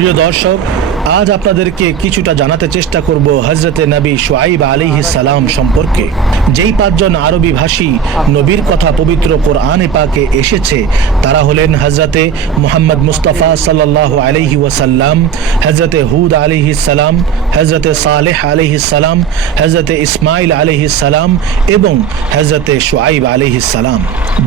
প্রিয় দর্শক, আজ আপনাদেরকে কিছুটা জানাতে চেষ্টা করব হযরতে নবী শুআইব আলাইহিস সালাম সম্পর্কে। যেই পাঁচজন আরবি ভাষী নবীর কথা পবিত্র কোরআনে পাকে এসেছে তারা হলেন হযরতে মুহাম্মদ মুস্তাফা সাল্লাল্লাহু আলাইহি ওয়াসাল্লাম, হযরতে হুদ আলাইহিস সালাম, হযরতে সালেহ আলাইহিস সালাম, হযরতে ইসমাইল আলাইহিস সালাম এবং হযরতে শুআইব আলাইহিস সালাম।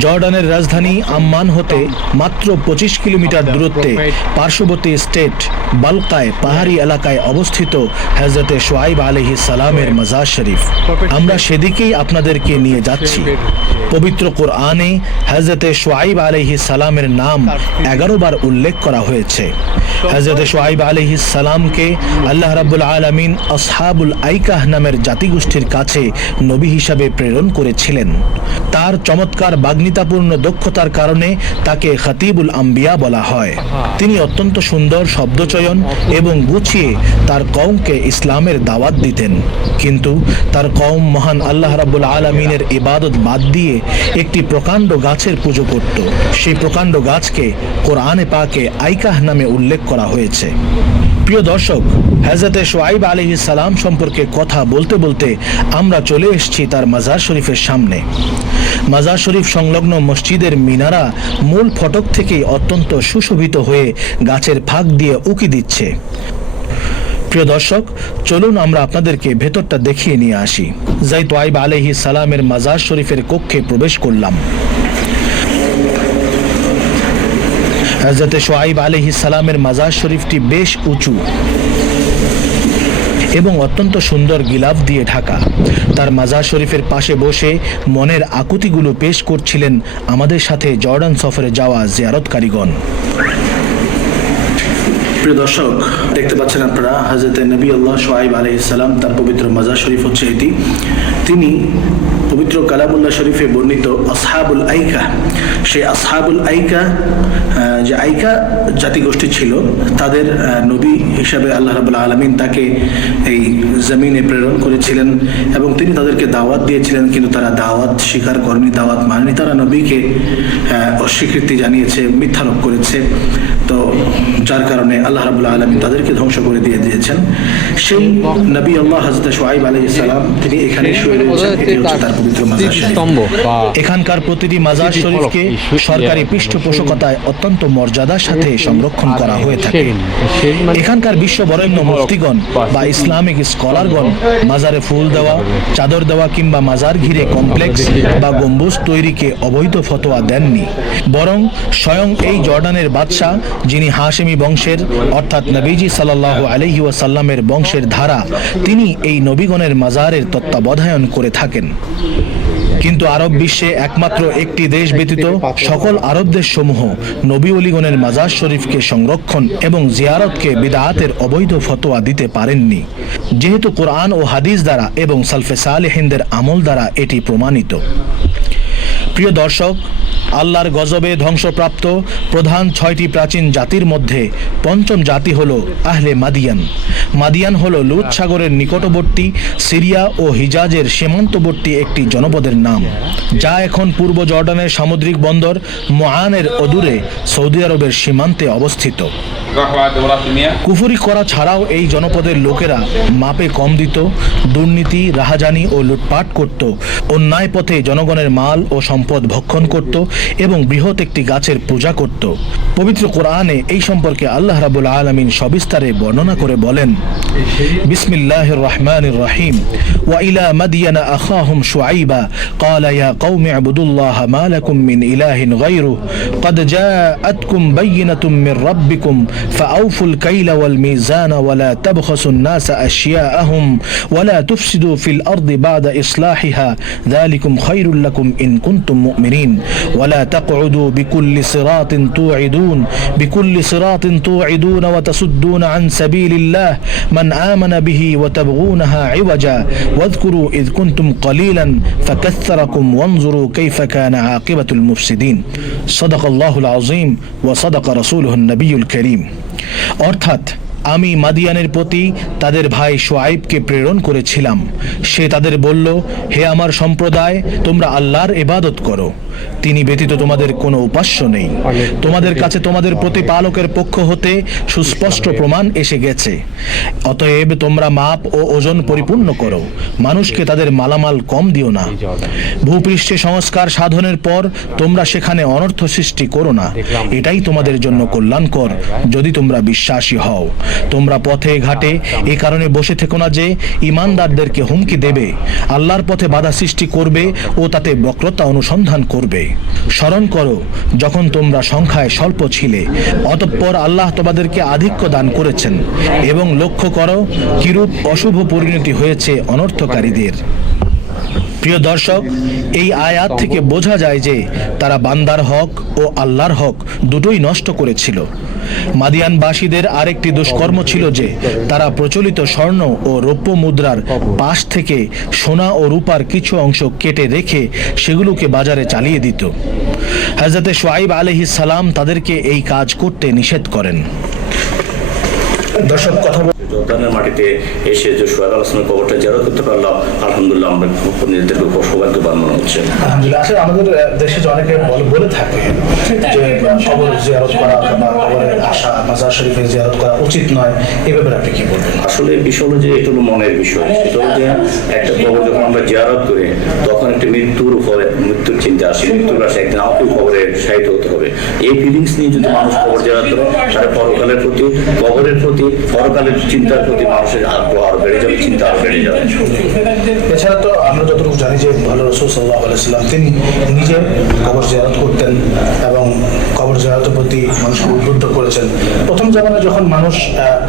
জর্ডানের রাজধানী আম্মান হতে মাত্র 25 কিলোমিটার দূরত্বে পার্শ্ববর্তী স্টেট বালকায় পাহাড়ি এলাকায় অবস্থিত হযরতে শুআইব আলাইহিস সালামের মাজার শরীফ। আমরা সেদিকেই আপনাদেরকে নিয়ে যাচ্ছি। পবিত্র কোরআনে হযরতে শুআইব আলাইহিস সালামের নাম 11 বার উল্লেখ করা হয়েছে। হযরতে শুআইব আলাইহিস সালামকে আল্লাহ রাব্বুল আলামিন আসহাবুল আইকাহ নামের জাতিগোষ্ঠীর কাছে নবী হিসাবে প্রেরণ করেছিলেন। তার চমৎকার বাগ্মিতাপূর্ণ দক্ষতার কারণে তাকে খতিবুল আম্বিয়া বলা হয়। তিনি অত্যন্ত সুন্দর শব্দচয়ন এবং গুছিয়ে তার কওমকে ইসলামের দাওয়াত দিতেন, কিন্তু তার কওম মহান আল্লাহ রাব্বুল আলামিনের ইবাদত বাদ দিয়ে একটি প্রকাণ্ড গাছের পুজো করত। সেই প্রকাণ্ড গাছকে কোরআনে পাকে আইকাহ নামে উল্লেখ করা হয়েছে। প্রিয় দর্শক, হযরতে শুআইব আলাইহিস সালাম সম্পর্কে কথা বলতে বলতে আমরা চলে এসেছি তার মাজার শরীফের সামনে। মাজার শরীফ সংলগ্ন মসজিদের মিনারা মূল ফটক থেকেই অত্যন্ত সুশোভিত হয়ে গাছের ফাঁক দিয়ে উকি দিচ্ছে। প্রিয় দর্শক, চলুন আমরা আপনাদেরকে ভেতরটা দেখিয়ে নিয়ে আসি। শুআইব আলাইহিস সালামের মাজার শরীফের কক্ষে প্রবেশ করলাম। হযরতে শুআইব আলাইহিস সালামের মাজার শরীফটি বেশ উঁচু এবং অত্যন্ত সুন্দর গিলাফ দিয়ে ঢাকা। তার মাজার শরীফের পাশে বসে মনের আকুতিগুলো পেশ করছিলেন আমাদের সাথে জর্ডান সফরে যাওয়া জিয়ারতকারীগণ। প্রিয় দর্শক, দেখতে পাচ্ছেন আপনারা হযরতে নবী আল্লাহ শুআইব আলাইহিস সালাম, তার পবিত্র মাজার শরীফ হচ্ছে এটি। তিনি পবিত্র কালামুল্লাহ শরীফে বর্ণিত আসহাবুল আইকা, সেই আসহাবুল আইকা যে আইকা জাতিগোষ্ঠী ছিল তাদের নবী হিসাবে আল্লাহ রাব্বুল আলামিন তাকে এই জমিনে প্রেরণ করেছিলেন এবং তিনি তাদেরকে দাওয়াত দিয়েছিলেন, কিন্তু তারা দাওয়াত স্বীকার করেনি, দাওয়াত মানেনি। তারা নবীকে অস্বীকৃতি জানিয়েছে, মিথ্যারোপ করেছে। তো যার কারণে আল্লাহ রাব্বুল আলামিন তাদেরকে ধ্বংস করে দিয়েছেন। সেই নবী আল্লাহ হযরত শুআইব আলাইহিস সালাম তিনি এখানে শুয়ে রয়েছেন। এটি হচ্ছে তার পবিত্র মাজার শরীফ। এখানকার প্রতিটি মাজার শরীফকে সরকারি পৃষ্ঠপোষকতায় অত্যন্ত মর্যাদার সাথে সংরক্ষণ করা হয়ে থাকে। এখানকার বিশ্ববরেণ্য মুফতিগণ বা ইসলামিক স্কলারগণ মাজারে ফুল দেওয়া, চাদর দেওয়া কিংবা মাজার ঘিরে কমপ্লেক্স বা গম্বুজ তৈরিকে অবৈধ ফতোয়া দেননি, বরং স্বয়ং এই জর্ডানের বাদশাহ, যিনি হাশেমি বংশের অর্থাৎ নবীজি সাল্লাল্লাহু আলাইহি ওয়াসাল্লামের বংশের ধারা, তিনি এই নবীগণের মাজারের তত্ত্বাবধায়ন করে থাকেন। কিন্তু আরব বিশ্বে একমাত্র একটি দেশ ব্যতীত সকল আরব দেশসমূহ নবী ওলিগণের মাজার শরীফকে সংরক্ষণ এবং জিয়ারতকে বিদআতের অবৈধ ফতোয়া দিতে পারেননি, যেহেতু কোরআন ও হাদিস দ্বারা এবং সালফে সালেহিনদের আমল দ্বারা এটি প্রমাণিত। প্রিয় দর্শক, আল্লাহর গজবে ধ্বংসপ্রাপ্ত প্রধান 6টি প্রাচীন জাতির মধ্যে পঞ্চম জাতি হল আহলে মাদিয়ান। মাদিয়ান হল লুত সাগরের নিকটবর্তী সিরিয়া ও হিজাজের সীমান্তবর্তী একটি জনপদের নাম, যা এখন পূর্ব জর্ডানের সামুদ্রিক বন্দর মুআনের অদূরে সৌদি আরবের সীমান্তে অবস্থিত। কুফরি করা ছাড়াও এই জনপদের লোকেরা মাপে কম দিত, দুর্নীতি, রাহাজানি ও লুটপাট করত, অন্যায় পথে জনগণের মাল ও সম্পদ ভক্ষণ করত এবং বৃহৎ একটি গাছের পূজা করত। পবিত্র কোরআনে এই সম্পর্কে আল্লাহ রাব্বুল আলামিন সবিস্তারে বর্ণনা করে বলেন, বিসমিল্লাহির রহমানির রহিম, ওয়া ইলা মাদিয়ানা আখাহুম শুআইবা ক্বালা ইয়া কওমি ইবুদুল্লাহা মা লাকুম মিন ইলাহিন গায়রুহু ক্বাদ জাআতকুম বাইয়িনাতুম মির রাব্বিকুম ফাআউফুল কাইলা ওয়াল মিজানা ওয়া লা তাবখাসুন নাসা আশিয়াআহুম ওয়া লা তুফসিদু ফিল আরদি বা'দা ইসলাহিহা যালিকুম খায়রুল লাকুম ইন কুনতুম মুমিনিন ওয়া লা তাকউদু বিকুল্লি সিরাতিন তু'ইদুন ওয়া তাসুদ্দুন আন সাবিলিল্লাহ মান আমানা বিহি ওয়া তাবগুনাহা ইওয়াজা ওয়াযকুরু ইয কুনতুম কলিলান ফাকাসসারাকুম ওয়ানজুরু কাইফা কানা আকিবাতুল মুফসিদিন। সাদাকাল্লাহুল আযীম ওয়া সাদাকা রাসূলুহুন নবিয়্যুল কারীম। অর্থাৎ আমি মাদিয়ানের প্রতি তাদের ভাই শুআইবকে প্রেরণ করেছিলাম। সে তাদের বলল, হে আমার সম্প্রদায়, তোমরা আল্লাহর ইবাদত করো, তিনি ব্যতীত তোমাদের কোনো উপাস্য নেই। তোমাদের কাছে তোমাদের প্রতিপালকের পক্ষ হতে সুস্পষ্ট প্রমাণ এসে গেছে। অতএব তোমরা মাপ ও ওজন পরিপূর্ণ করো, মানুষকে তাদের মালামাল কম দিও না। ভূপৃষ্ঠে সংস্কার সাধনের পর তোমরা সেখানে অনর্থ সৃষ্টি করো না, এটাই তোমাদের জন্য কল্যাণকর যদি তোমরা বিশ্বাসী হও। তোমরা পথে ঘাটে এ কারণে বসে থেকো না যে ঈমানদারদেরকে হুমকি দেবে, আল্লাহর পথে বাধা সৃষ্টি করবে ও তাতে বক্রতা অনুসন্ধান করবে। স্মরণ করো যখন তোমরা সংখ্যায় স্বল্প ছিলে, অতঃপর আল্লাহ তোমাদেরকে আধিক্য দান করেছেন, এবং লক্ষ্য করো কিরূপ অশুভ পরিণতি হয়েছে অনর্থকারীদের। প্রিয় দর্শক, এই আয়াত থেকে বোঝা যায় যে তারা বান্দার হক ও আল্লাহর হক দুটোই নষ্ট করেছিল। মাদিয়ানবাসীদের আরেকটি দুষ্কর্ম ছিল যে তারা প্রচলিত স্বর্ণ ও রৌপ্য মুদ্রার পাশ থেকে সোনা ও রূপার কিছু অংশ কেটে রেখে সেগুলোকে বাজারে চালিয়ে দিত। হযরত শুআইব আলাইহিস সালাম তাদেরকে এই কাজ করতে নিষেধ করেন। দর্শক, কথা জর্দানের মাটিতে এসে যে শুআইব আলাইহিস সালামের কবরটা জিয়ারত করতে পারলাম, আলহামদুলিল্লাহ আমরা নিজেদেরকে খুব সৌভাগ্যবান মনে হচ্ছে। আলহামদুলিল্লাহ। আসলে আমাদের দেশে যে অনেকে বলে থাকে যে কবর জিয়ারত করা বা কবরে আসা, মাজার শরীফে জিয়ারত করা উচিত নয়, এই ব্যাপারে আপনি কি বলবেন? আসলে বিষয় হলো যে এটা হলো মনের বিষয়। সেটা হলো যে একটা কবর যখন আমরা জিয়ারত করি তখন একটা মৃত্যুর উপরে মৃত্যুর চিন্তা আসে, মৃত্যুর আসে একদিন আমাকে কবরে শায়িত হতে হবে। এই ফিলিংস নিয়ে যদি মানুষ কবর জিয়ারত করে, তাহলে পরকালের প্রতি, কবরের প্রতি, পরকালের চিন্তার প্রতি মানুষের আগ্রহ আরো বেড়ে যাবে, চিন্তা আরো বেড়ে যাবে। এছাড়া তো আমরা যতটুকু জানি যে ভালো রাসূল সাল্লাল্লাহু আলাইহি ওয়াসাল্লাম তিনি নিজে কবর জিয়ারত করতেন এবং কবর জিয়ারতের প্রতি মানুষকে উদ্বুদ্ধ করেছেন। প্রথম জামানায় যখন মানুষ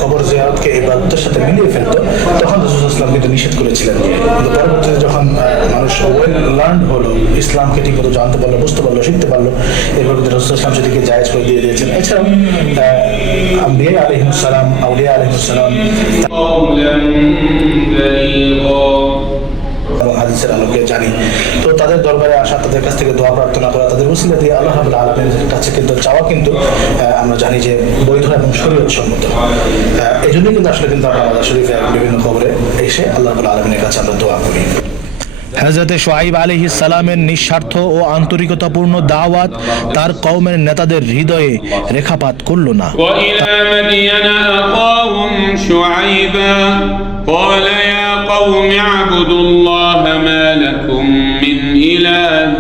কবর জিয়ারতকে ইবাদতের সাথে মিলিয়ে ফেলত, তখন রাসূল সাল্লাল্লাহু আলাইহি ওয়াসাল্লাম কিন্তু নিষেধ করেছিলেন। কিন্তু পরবর্তীতে যখন মানুষ ওয়েল লার্ন হলো, ইসলামকে ঠিকমতো জানতে পারলো, বুঝতে পারলো, শিখতে পারলো, এরপর রাসূল সাল্লাল্লাহু আলাইহি ওয়াসাল্লাম সেটিকে জায়েজ করে দিয়ে দিয়েছেন। এছাড়াও আম্বিয়া আলাইহিস সালাম, আউলিয়া আলাইহিস সালাম এবং হাদিসের আলোকে জানি, তো তাদের দরবারে আসা, তাদের কাছ থেকে দোয়া প্রার্থনা করা, তাদের ওসিলা দিয়ে আল্লাহ রাব্বুল আলামিনের কাছে কিন্তু চাওয়া কিন্তু আমরা জানি যে বৈধ এবং শরীয়ত সম্মত। এই জন্যই কিন্তু আসলে কিন্তু আমরা মাজার শরীফে বিভিন্ন কবরে এসে আল্লাহ রাব্বুল আলামিনের কাছে আমরা দোয়া করি। হযরত শুআইব আলাইহিস সালামের নিঃস্বার্থ ও আন্তরিকতাপূর্ণ দাওয়াত তার কওমের নেতাদের হৃদয়ে রেখাপাত করল না। وإلى مدين أخاهم شعيبا قال يا قوم اعبدوا الله ما لكم من إله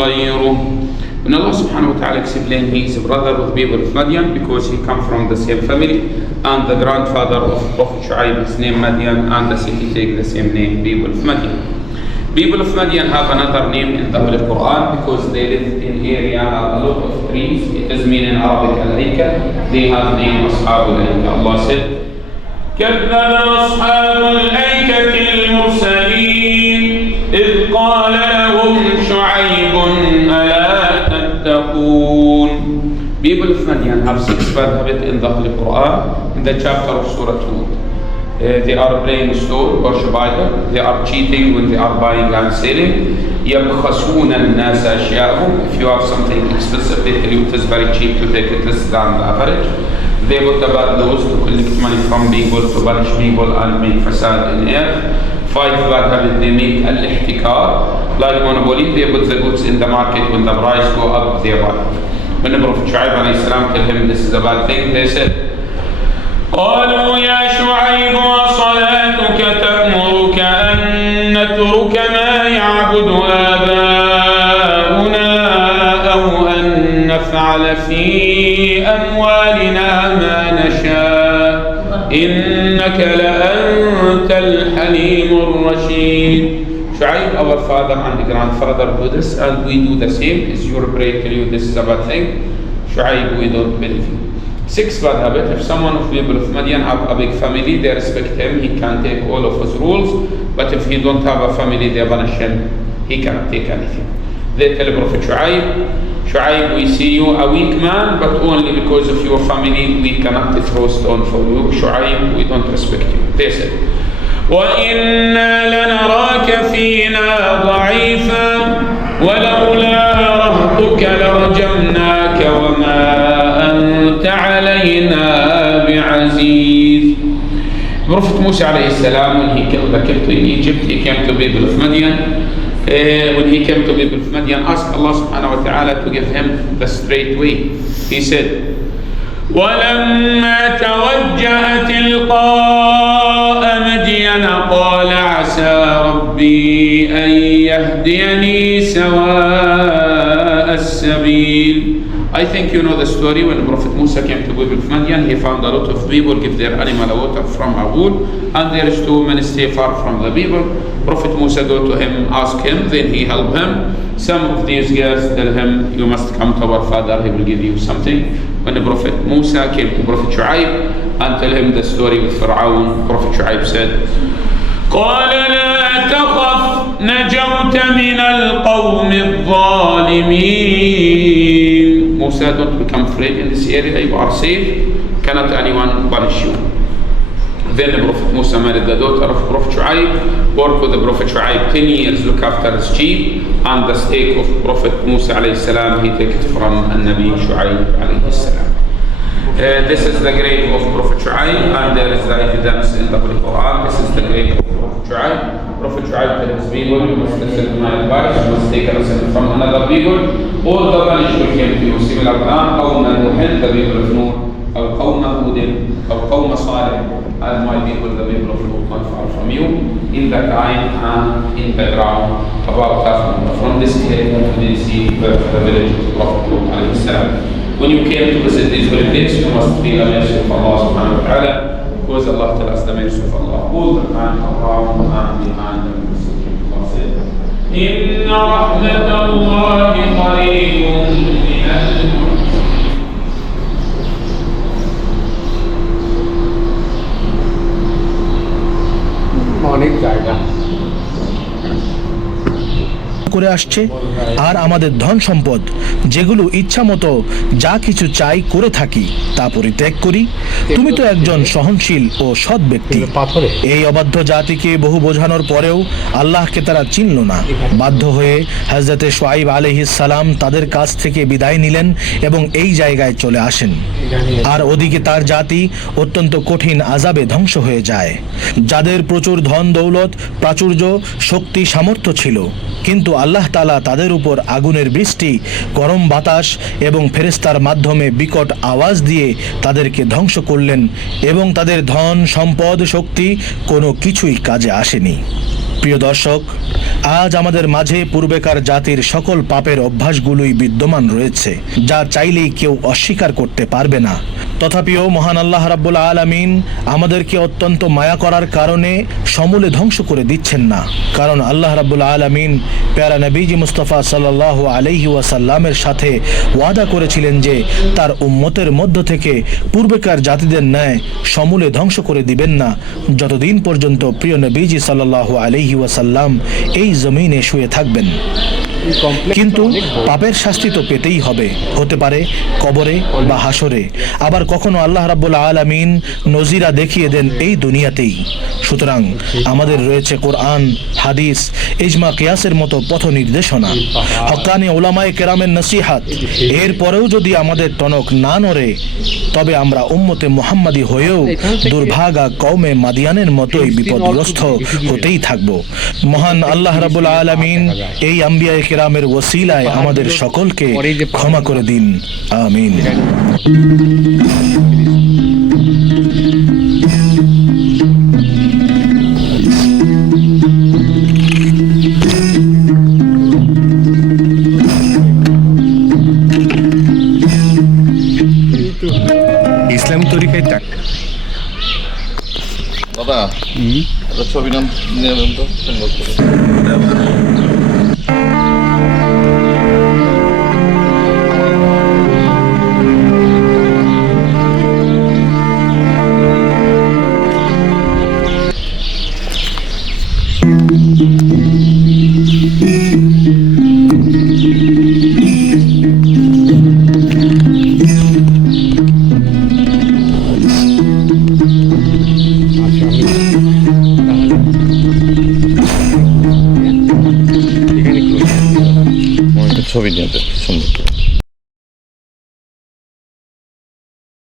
غيره. When Allah subhanahu wa ta'ala explained he is a brother of people of Madian because he come from the same family, and the grandfather of Prophet Shu'aib is named Madian, and the city take the same name, people of Madian. People of Madian have another name in the Holy Quran because they live in area have a lot of trees. It is mean in Arabic al-Aika. They have name Ashab al-Aika. Allah said, كذب أصحاب الأيكة المرسلين إذ قال لهم شعيب ألا تتقون. People of Madian have 6 bad habits in the Holy Quran in the chapter of Surah Hud. They are playing store, worship idol. They are cheating when they are buying and selling. يبخسون الناس أشياءهم. If you have something expensive, they tell you it is very cheap to take it less than the average. They put the bad laws to collect money from people, to punish people and make fasad in air. 5 bad habits they make al-ihtikar. Like monopoly, they put the goods in the market when the price go up, they buy it. When the Prophet Shu'aib alayhi salam tell him this is a bad thing, they said, قالوا يا شعيب وصلاتك تأمرك أن نترك ما يعبد آباؤنا أو أن نفعل في أموالنا ما نشاء إنك لأنت الحليم الرشيد. Shu'aib, our father and grandfather do this, and we do the same. Is your prayer tell you this is a bad thing? Shu'aib, we don't believe you. 6 bad habit. If someone of people of Madian have a big family, they respect him, he can take all of his rules. But if he don't have a family, they punish him, he cannot take anything. They tell Prophet Shu'aib, Shu'aib, we see you a weak man, but only because of your family, we cannot throw stone for you. Shu'aib, we don't respect you. They said, وَإِنَّا لَنَرَاكَ فِينَا ضَعِيفًا وَلَوْلَا رَهْطُكَ لَرَجَمْنَاكَ وَمَا أَنْتَ عَلَيْنَا بِعَزِيزٍ. Prophet Musa alayhi salam, when he killed the Qibti in Egypt, he came to people of Madian. When he came to people of Madian, asked Allah subhanahu wa ta'ala to give him the straight way. He said, وَلَمَّا تَوَجَّهَ تِلْقَاءَ مَدْيَنَ قَالَ عَسَى رَبِّي أَن يَهْدِيَنِي سَوَاءَ السَّبِيلِ. I think you know the story. When Prophet Musa came to people of Madian, he found a lot of people give their animal water from a wood, and there is two men stay far from the people. Prophet Musa go to him, ask him, then he help him. Some of these girls tell him, you must come to our father, he will give you something. When the Prophet Musa came to Prophet Shu'aib and tell him the story with Fir'aun, Prophet Shu'aib said, قال لا تخف نجوت من القوم الظالمين. Musa, don't become afraid in this area, you are safe, cannot anyone punish you. Then the Prophet Musa married the daughter of Prophet Shu'aib, worked with the Prophet Shu'aib 10 years, look after his sheep, and the stake of Prophet Musa alayhi salam, he take it from Nabi Shu'aib alayhi salam. This is the grave of Prophet Shu'aib, and there is the evidence in the Holy Quran. This is the grave of Prophet Shu'aib. Prophet Shu'aib told his people, you must listen to my advice, you must take a lesson from another people. All the punishment came to you. Similar Quran, قوم نوح, the people of Noor, أو قوم هود, أو قوم صالح, and my people, the people of Lut, not far from you, in the time and in the ground, about half from this cave to the sea, the village of Prophet Lut alayhi salam. When you came to visit these holy places, you must be a mercy of Allah subhanahu wa ta'ala, because Allah tells us the mercy of Allah all the time, around and behind them. Allah said, إِنَّ رَحْمَةَ اللَّهِ قَرِيبٌ مِنَ الْمُحْسِنِينَ. অনেক জায়গা করে আসছে, আর আমাদের ধন সম্পদ যেগুলো ইচ্ছা মতো যা কিছু চাই করে থাকি তা পরিত্যাগ করি। তুমি তো একজন সহনশীল ও সৎ ব্যক্তি। এই অবাধ্য জাতিকে বহু বোঝানোর পরেও আল্লাহকে তারা চিনল না। বাধ্য হয়ে হযরতে শুআইব আলাইহিস সালাম তাদের কাছ থেকে বিদায় নিলেন এবং এই জায়গায় চলে আসেন। আর ওদিকে তার জাতি অত্যন্ত কঠিন আযাবে ধ্বংস হয়ে যায়। যাদের প্রচুর ধন দৌলত, প্রাচুর্য, শক্তি, সামর্থ্য ছিল, কিন্তু আল্লাহ তাআলা তাদের উপর আগুনের বৃষ্টি, গরম বাতাস এবং ফেরেশতার মাধ্যমে বিকট আওয়াজ দিয়ে তাদেরকে ধ্বংস করলেন এবং তাদের ধন সম্পদ শক্তি কোনো কিছুই কাজে আসেনি। প্রিয় দর্শক, আজ আমাদের মাঝে পূর্বেকার জাতির সকল পাপের অভ্যাসগুলোই বিদ্যমান রয়েছে, যা চাইলেই কেউ অস্বীকার করতে পারবে না। তথাপিও মহান আল্লাহ রাব্বুল আলামিন আমাদেরকে অত্যন্ত মায়া করার কারণে সমূলে ধ্বংস করে দিচ্ছেন না। কারণ আল্লাহ রাব্বুল আলামিন প্যারা নবীজি মুস্তাফা সাল্লাল্লাহু আলাইহি ওয়াসাল্লামের সাথে ওয়াদা করেছিলেন যে তার উম্মতের মধ্য থেকে পূর্বেকার জাতিদের ন্যায় সমূলে ধ্বংস করে দিবেন না, যতদিন পর্যন্ত প্রিয় নবীজি সাল্লাল্লাহু আলাইহি ওয়াসাল্লাম এই জমিনে শুয়ে থাকবেন। কিন্তু পাপের শাস্তি তো পেতেই হবে, হতে পারে কবরে বা হাসরে, আবার কখনো আল্লাহ রাব্বুল আলামিন নজিরা দেখিয়ে দেন এই দুনিয়াতেই। সুতরাং আমাদের রয়েছে কোরআন, হাদিস, ইজমা, কিয়াসের মতো পথ নির্দেশনা, হক্কানি উলামায়ে কেরামের নসিহাত। এরপরেও যদি আমাদের টনক না নড়ে, তবে আমরা উম্মতে মুহাম্মাদি হয়েও দুর্ভাগা কওমে মাদিয়ানের মতোই বিপদগ্রস্ত হতেই থাকব। মহান আল্লাহ রাব্বুল আলামিন এই আম্বিয়ায়ে কেরামের ওসিলায় আমাদের সকলকে ক্ষমা করে দিন, আমিন। ইসলাম তরিকায় তাক দাদা ছবি নাম তো সুন্দর করে ছবি নিয়ে